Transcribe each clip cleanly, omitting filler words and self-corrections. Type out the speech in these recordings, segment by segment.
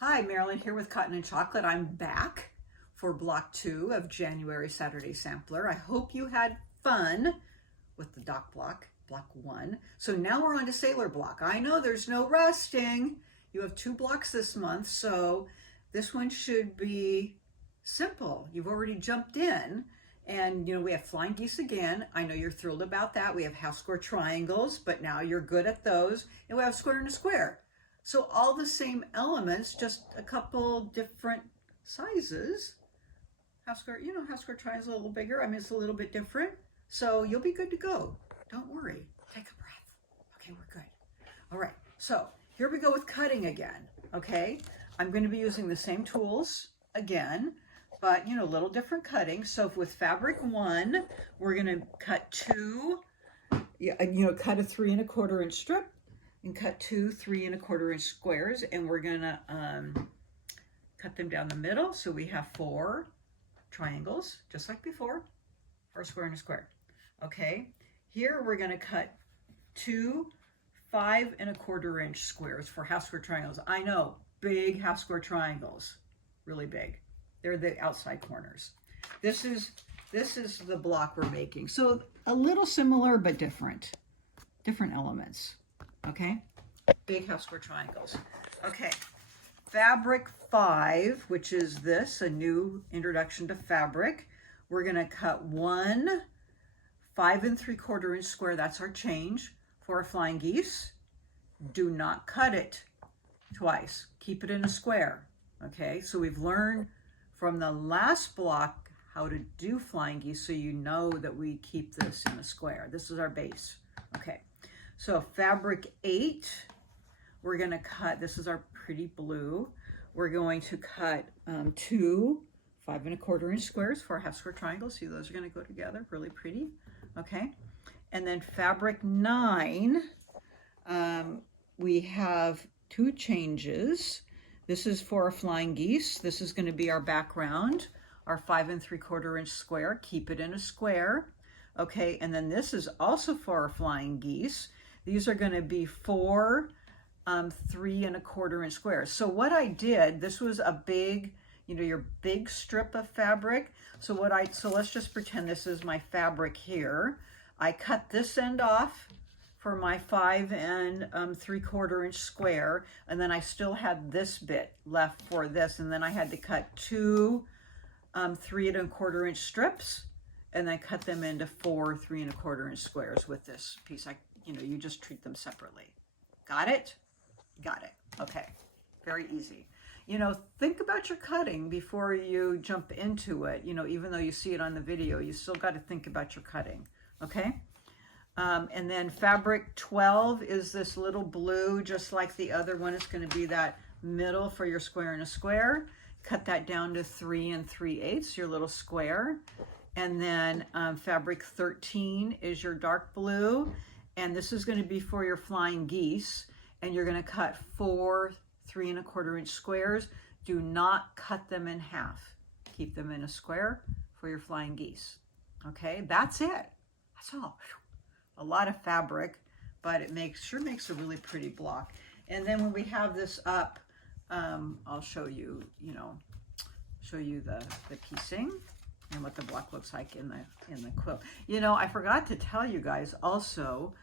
Hi, Marilyn here with Cotton and Chocolate. I'm back for block 2 of January Saturday Sampler. I hope you had fun with the dock block, block 1. So now we're on to Sailor block. I know there's no resting. You have 2 blocks this month, so this one should be simple. You've already jumped in, and we have flying geese again. I know you're thrilled about that. We have half square triangles, but now you're good at those. And we have square and a square. So all the same elements, just a couple different sizes. Half square, half square triangle is a little bigger. I mean, it's a little bit different. So you'll be good to go. Don't worry. Take a breath. Okay, we're good. All right, so here we go with cutting again, okay? I'm going to be using the same tools again, but, a little different cutting. So with fabric 1, we're going to cut 2, cut a 3 1/4 inch strip, and cut 2 3 1/4 inch squares, and we're gonna cut them down the middle. So we have 4 triangles, just like before, for a square and a square. Okay, here we're gonna cut 2 5 1/4 inch squares for half square triangles. I know, big half square triangles, really big. They're the outside corners. This is the block we're making. So a little similar, but different elements. Okay, big half square triangles. Okay, fabric 5, which is this, a new introduction to fabric. We're gonna cut 1 5 3/4 inch square. That's our change for our flying geese. Do not cut it twice. Keep it in a square. Okay, so we've learned from the last block how to do flying geese, so you know that we keep this in a square. This is our base. Okay. So fabric 8, we're going to cut, this is our pretty blue, we're going to cut 2 5 1/4 inch squares for a half square triangle. See, those are going to go together, really pretty. Okay, and then fabric 9, we have 2 changes. This is for our flying geese. This is going to be our background, our 5 3/4 inch square. Keep it in a square. Okay, and then this is also for our flying geese. These are going to be 4 3 1/4 inch squares. So what I did, this was a big, your big strip of fabric. So let's just pretend this is my fabric here. I cut this end off for my 5 3/4 inch square, and then I still had this bit left for this, and then I had to cut 2 3 1/4 inch strips, and then cut them into 4 3 1/4 inch squares with this piece. You just treat them separately. Got it? Got it. Okay. Very easy. Think about your cutting before you jump into it. Even though you see it on the video, you still got to think about your cutting. Okay? And then fabric 12 is this little blue, just like the other one. It's going to be that middle for your square and a square. Cut that down to 3 3/8, your little square. And then fabric 13 is your dark blue. And this is going to be for your flying geese. And you're going to cut 4 3 1/4 inch squares. Do not cut them in half. Keep them in a square for your flying geese. Okay, that's it. That's all. A lot of fabric, but it sure makes a really pretty block. And then when we have this up, I'll show you, the piecing and what the block looks like in the quilt. I forgot to tell you guys also,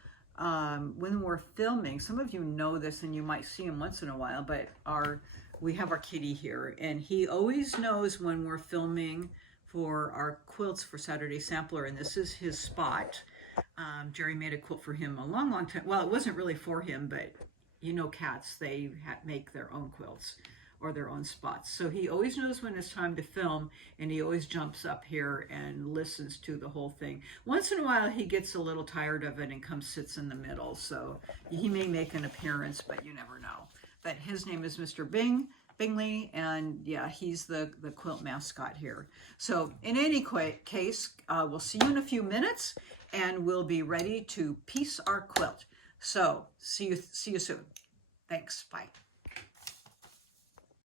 when we're filming, some of you know this and you might see him once in a while, but we have our kitty here, and he always knows when we're filming for our quilts for Saturday Sampler, and this is his spot. Jerry made a quilt for him a long time. Well, it wasn't really for him, but cats, they make their own quilts or their own spots. So he always knows when it's time to film, and he always jumps up here and listens to the whole thing. Once in a while, he gets a little tired of it and sits in the middle. So he may make an appearance, but you never know. But his name is Mr. Bingley, and yeah, he's the quilt mascot here. So in any case, we'll see you in a few minutes, and we'll be ready to piece our quilt. So see you soon. Thanks. Bye.